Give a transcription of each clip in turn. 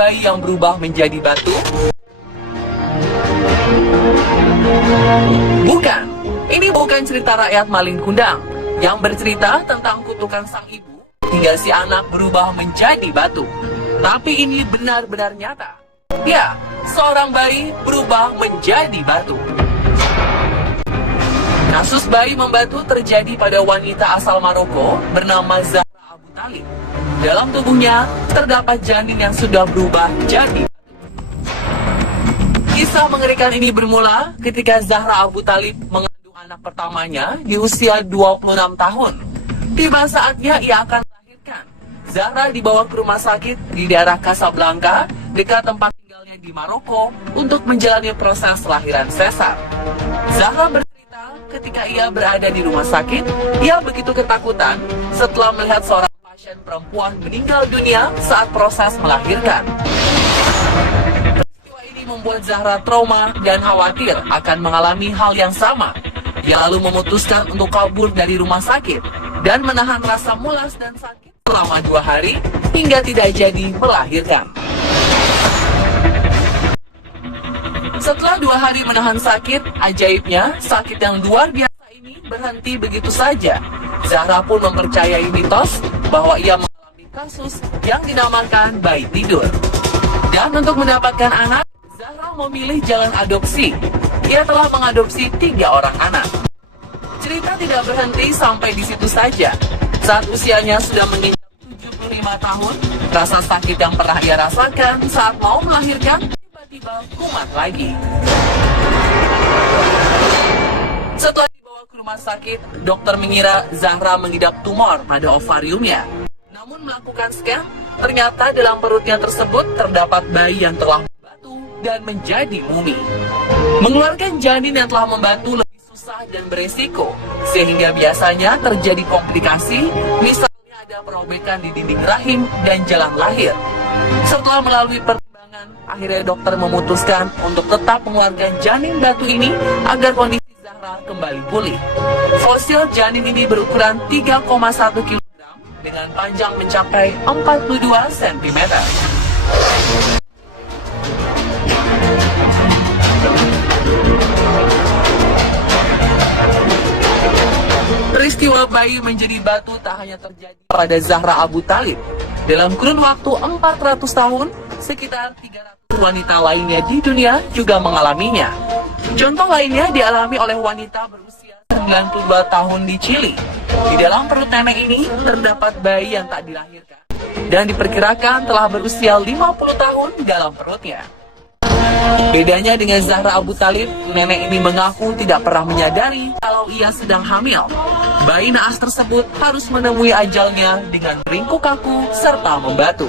bayi yang berubah menjadi batu? Bukan, ini bukan cerita rakyat maling kundang yang bercerita tentang kutukan sang ibu hingga si anak berubah menjadi batu. Tapi ini benar-benar nyata. Ya, seorang bayi berubah menjadi batu. Kasus bayi membatu terjadi pada wanita asal Maroko bernama Zahra Abu Talib. Dalam tubuhnya terdapat janin yang sudah berubah jadi batu. Kisah mengerikan ini bermula ketika Zahra Abu Talib mengandung anak pertamanya di usia 26 tahun. Tiba saatnya ia akan melahirkan. Zahra dibawa ke rumah sakit di daerah Casablanca, dekat tempat tinggalnya di Maroko, untuk menjalani proses lahiran sesar. Zahra bercerita ketika ia berada di rumah sakit, ia begitu ketakutan setelah melihat seorang pasien perempuan meninggal dunia saat proses melahirkan. Peristiwa ini membuat Zahra trauma dan khawatir akan mengalami hal yang sama. Dia lalu memutuskan untuk kabur dari rumah sakit dan menahan rasa mulas dan sakit selama 2 hari hingga tidak jadi melahirkan. Setelah 2 hari menahan sakit, ajaibnya sakit yang luar biasa ini berhenti begitu saja. Zahra pun mempercayai mitos bahwa ia mengalami kasus yang dinamakan bayi tidur. Dan untuk mendapatkan anak, Zahra memilih jalan adopsi. Ia telah mengadopsi 3 orang anak. Cerita tidak berhenti sampai di situ saja. Saat usianya sudah menginjak 75 tahun, rasa sakit yang pernah ia rasakan saat mau melahirkan tiba-tiba kumat lagi. Setelah dibawa ke rumah sakit, dokter mengira Zahra mengidap tumor pada ovariumnya. Namun melakukan scan, ternyata dalam perutnya tersebut terdapat bayi yang telah membatu dan menjadi mumi. Mengeluarkan janin yang telah membatu lebih susah dan beresiko, sehingga biasanya terjadi komplikasi, misalnya ada perobekan di dinding rahim dan jalan lahir. Setelah melalui pertimbangan, akhirnya dokter memutuskan untuk tetap mengeluarkan janin batu ini agar kondisi Zahra kembali pulih. Fosil janin ini berukuran 3,1 kg dengan panjang mencapai 42 cm. Peristiwa bayi menjadi batu tak hanya terjadi pada Zahra Abu Talib. Dalam kurun waktu 400 tahun, sekitar 300 wanita lainnya di dunia juga mengalaminya. Contoh lainnya dialami oleh wanita berusia 92 tahun di Chili. Di dalam perut nenek ini terdapat bayi yang tak dilahirkan dan diperkirakan telah berusia 50 tahun dalam perutnya. Bedanya dengan Zahra Abu Talib, nenek ini mengaku tidak pernah menyadari kalau ia sedang hamil. Bayi naas tersebut harus menemui ajalnya dengan ringkuk kaku serta membatu.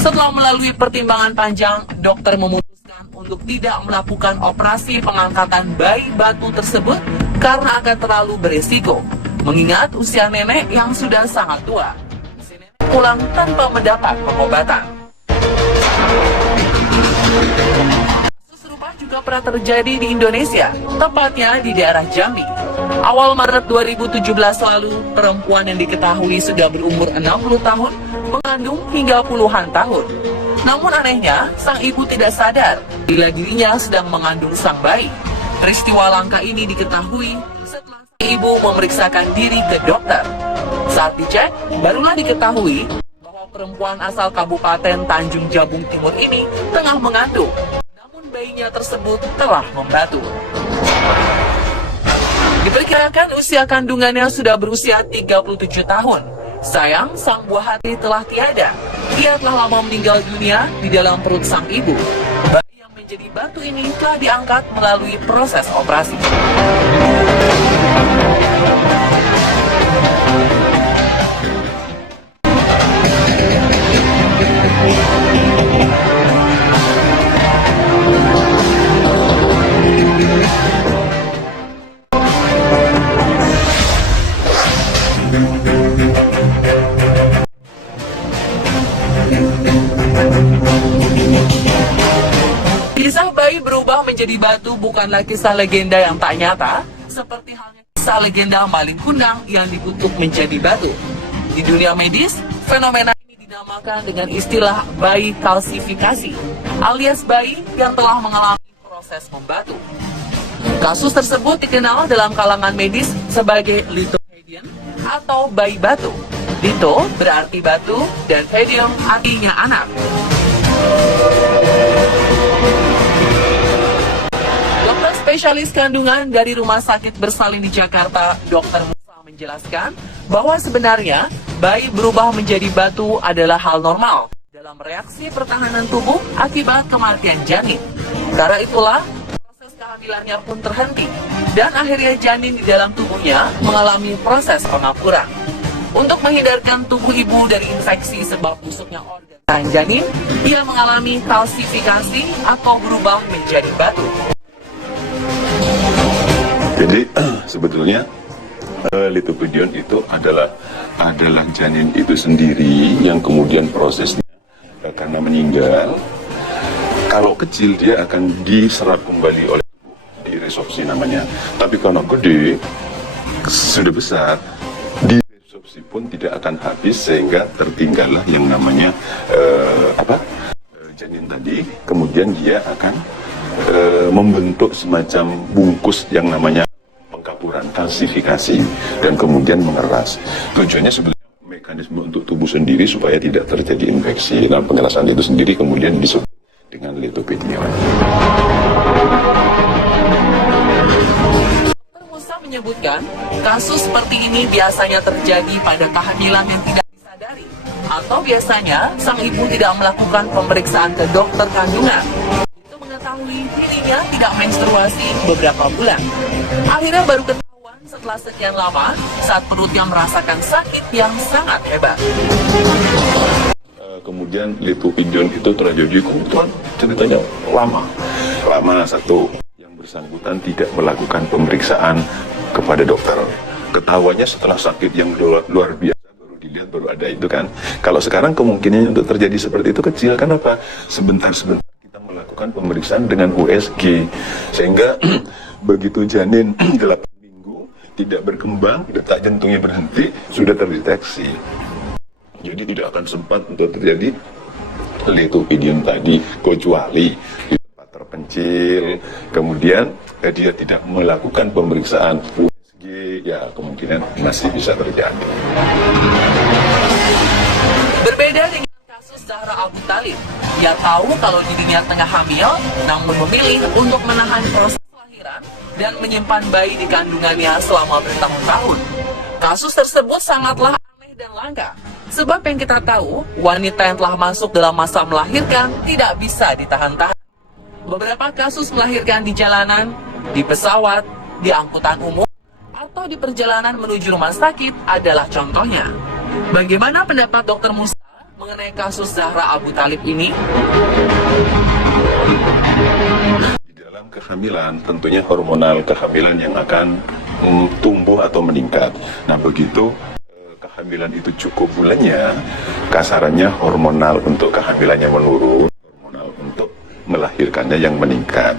Setelah melalui pertimbangan panjang, dokter memutuskan untuk tidak melakukan operasi pengangkatan bayi batu tersebut karena akan terlalu berisiko, mengingat usia nenek yang sudah sangat tua. Si nenek pulang tanpa mendapat pengobatan. Kasus serupa juga pernah terjadi di Indonesia, tepatnya di daerah Jambi. Awal Maret 2017 lalu, perempuan yang diketahui sudah berumur 60 tahun mengandung hingga puluhan tahun. Namun anehnya, sang ibu tidak sadar bila dirinya sedang mengandung sang bayi. Peristiwa langka ini diketahui setelah sang ibu memeriksakan diri ke dokter. Saat dicek, barulah diketahui bahwa perempuan asal Kabupaten Tanjung Jabung Timur ini tengah mengandung. Namun bayinya tersebut telah membatu. Diperkirakan usia kandungannya sudah berusia 37 tahun. Sayang, sang buah hati telah tiada. Ia telah lama meninggal dunia di dalam perut sang ibu. Bayi yang menjadi batu ini telah diangkat melalui proses operasi. Kisah bayi berubah menjadi batu bukanlah kisah legenda yang tak nyata, seperti halnya kisah legenda maling kundang yang dikutuk menjadi batu. Di dunia medis, fenomena ini dinamakan dengan istilah bayi kalsifikasi, alias bayi yang telah mengalami proses membatu. Kasus tersebut dikenal dalam kalangan medis sebagai lithopedion atau bayi batu. Litho berarti batu dan pedion artinya anak. Dokter spesialis kandungan dari Rumah Sakit Bersalin di Jakarta, Dr. Musa menjelaskan bahwa sebenarnya bayi berubah menjadi batu adalah hal normal dalam reaksi pertahanan tubuh akibat kematian janin. Karena itulah proses kehamilannya pun terhenti dan akhirnya janin di dalam tubuhnya mengalami proses pengapuran. Untuk menghindarkan tubuh ibu dari infeksi sebab busuknya organ janin, ia mengalami kalsifikasi atau berubah menjadi batu. Jadi sebetulnya lithopedion itu adalah janin itu sendiri yang kemudian prosesnya karena meninggal. Kalau kecil dia akan diserap kembali oleh tubuh, diresorpsi namanya. Tapi kalau gede, sudah besar, diresorpsi pun tidak akan habis sehingga tertinggallah yang namanya janin tadi. Kemudian dia akan membentuk semacam bungkus yang namanya pengkapuran, kalsifikasi, dan kemudian mengeras. Tujuannya sebenarnya mekanisme untuk tubuh sendiri supaya tidak terjadi infeksi. Nah, pengerasan itu sendiri kemudian disebut dengan lithopedion. Dr. Musa menyebutkan, kasus seperti ini biasanya terjadi pada kehamilan yang tidak disadari, atau biasanya sang ibu tidak melakukan pemeriksaan ke dokter kandungan. Itu mengetahui dirinya tidak menstruasi beberapa bulan. Akhirnya baru ketahuan setelah sekian lama saat perutnya merasakan sakit yang sangat hebat. Kemudian lithopedion itu tragedi kebetulan ceritanya lama satu yang bersangkutan tidak melakukan pemeriksaan kepada dokter. Ketahuannya setelah sakit yang luar biasa baru dilihat, baru ada itu kan. Kalau sekarang kemungkinannya untuk terjadi seperti itu kecil. Kenapa? Sebentar-sebentar kita melakukan pemeriksaan dengan USG sehingga begitu janin 8 minggu tidak berkembang, detak jantungnya berhenti, sudah terdeteksi. Jadi tidak akan sempat untuk terjadi lithopedion tadi, kecuali di tempat terpencil, kemudian dia tidak melakukan pemeriksaan USG, ya kemungkinan masih bisa terjadi. Berbeda dengan kasus Zahra Abu Thalib, ia tahu kalau dirinya tengah hamil, namun memilih untuk menahan proses kelahiran dan menyimpan bayi di kandungannya selama bertahun-tahun. Kasus tersebut sangatlah aneh dan langka. Sebab yang kita tahu, wanita yang telah masuk dalam masa melahirkan tidak bisa ditahan-tahan. Beberapa kasus melahirkan di jalanan, di pesawat, di angkutan umum, atau di perjalanan menuju rumah sakit adalah contohnya. Bagaimana pendapat Dr. Musa mengenai kasus Zahra Abu Thalib ini? Di dalam kehamilan, tentunya hormonal kehamilan yang akan tumbuh atau meningkat. Nah, begitu kehamilan itu cukup bulannya, kasarannya hormonal untuk kehamilannya menurun, hormonal untuk melahirkannya yang meningkat.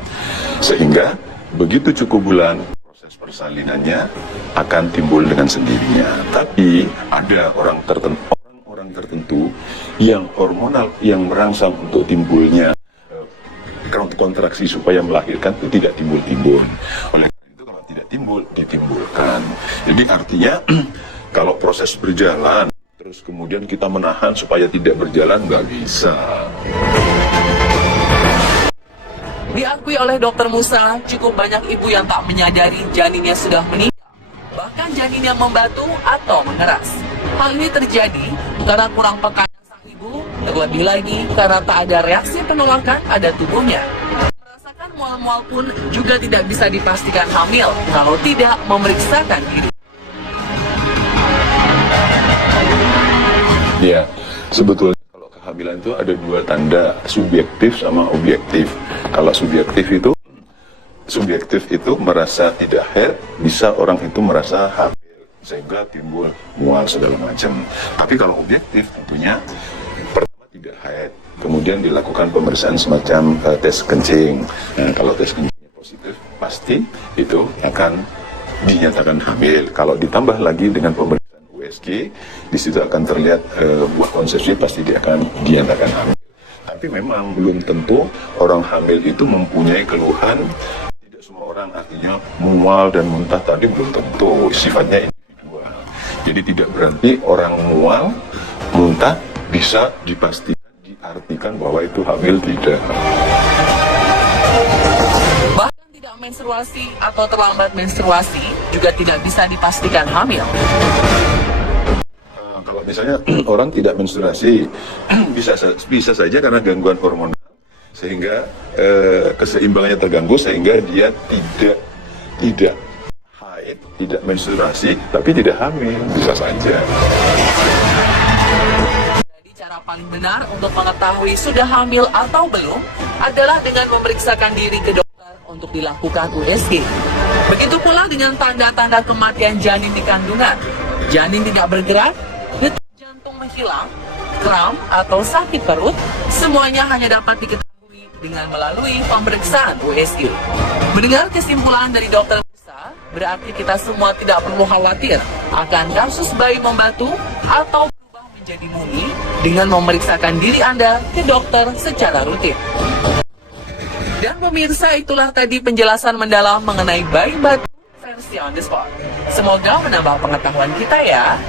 Sehingga begitu cukup bulan, proses persalinannya akan timbul dengan sendirinya. Tapi ada orang tertentu yang hormonal yang merangsang untuk timbulnya kontraksi supaya melahirkan itu tidak timbul-timbul. Oleh karena itu kalau tidak timbul, ditimbulkan. Jadi artinya kalau proses berjalan, terus kemudian kita menahan supaya tidak berjalan, nggak bisa. Diakui oleh Dr. Musa, cukup banyak ibu yang tak menyadari janinnya sudah meninggal, bahkan janin yang membatu atau mengeras. Hal ini terjadi karena kurang pekanya sang ibu, terlebih lagi karena tak ada reaksi penolakan pada tubuhnya. Merasakan mual-mual pun juga tidak bisa dipastikan hamil kalau tidak memeriksakan diri. Ya, sebetulnya kalau kehamilan itu ada dua tanda, subjektif sama objektif. Kalau subjektif itu merasa tidak haid, bisa orang itu merasa hamil sehingga timbul mual segala macam. Tapi kalau objektif tentunya pertama tidak haid, kemudian dilakukan pemeriksaan semacam tes kencing. Nah, kalau tes kencingnya positif, pasti itu akan dinyatakan hamil. Kalau ditambah lagi dengan pemeriksaan USG, di situ akan terlihat buah konsepsi pasti dia akan dinyatakan hamil. Tapi memang belum tentu orang hamil itu mempunyai keluhan. Tidak semua orang, artinya mual dan muntah tadi belum tentu, sifatnya individual. Jadi tidak berarti orang mual, muntah bisa dipastikan, diartikan bahwa itu hamil, tidak. Bahkan tidak menstruasi atau terlambat menstruasi juga tidak bisa dipastikan hamil. Kalau misalnya orang tidak menstruasi, bisa saja karena gangguan hormonal, sehingga keseimbangannya terganggu, sehingga dia tidak haid, tidak menstruasi, tapi tidak hamil, bisa saja. Jadi cara paling benar untuk mengetahui sudah hamil atau belum adalah dengan memeriksakan diri ke dokter untuk dilakukan USG. Begitu pula dengan tanda-tanda kematian janin di kandungan. Janin tidak bergerak, detak jantung menghilang, kram atau sakit perut, semuanya hanya dapat diketahui dengan melalui pemeriksaan USG. Mendengar kesimpulan dari dokter Musa, berarti kita semua tidak perlu khawatir akan kasus bayi membatu atau berubah menjadi mumi dengan memeriksakan diri Anda ke dokter secara rutin. Dan pemirsa, itulah tadi penjelasan mendalam mengenai bayi batu versi on the spot. Semoga menambah pengetahuan kita ya.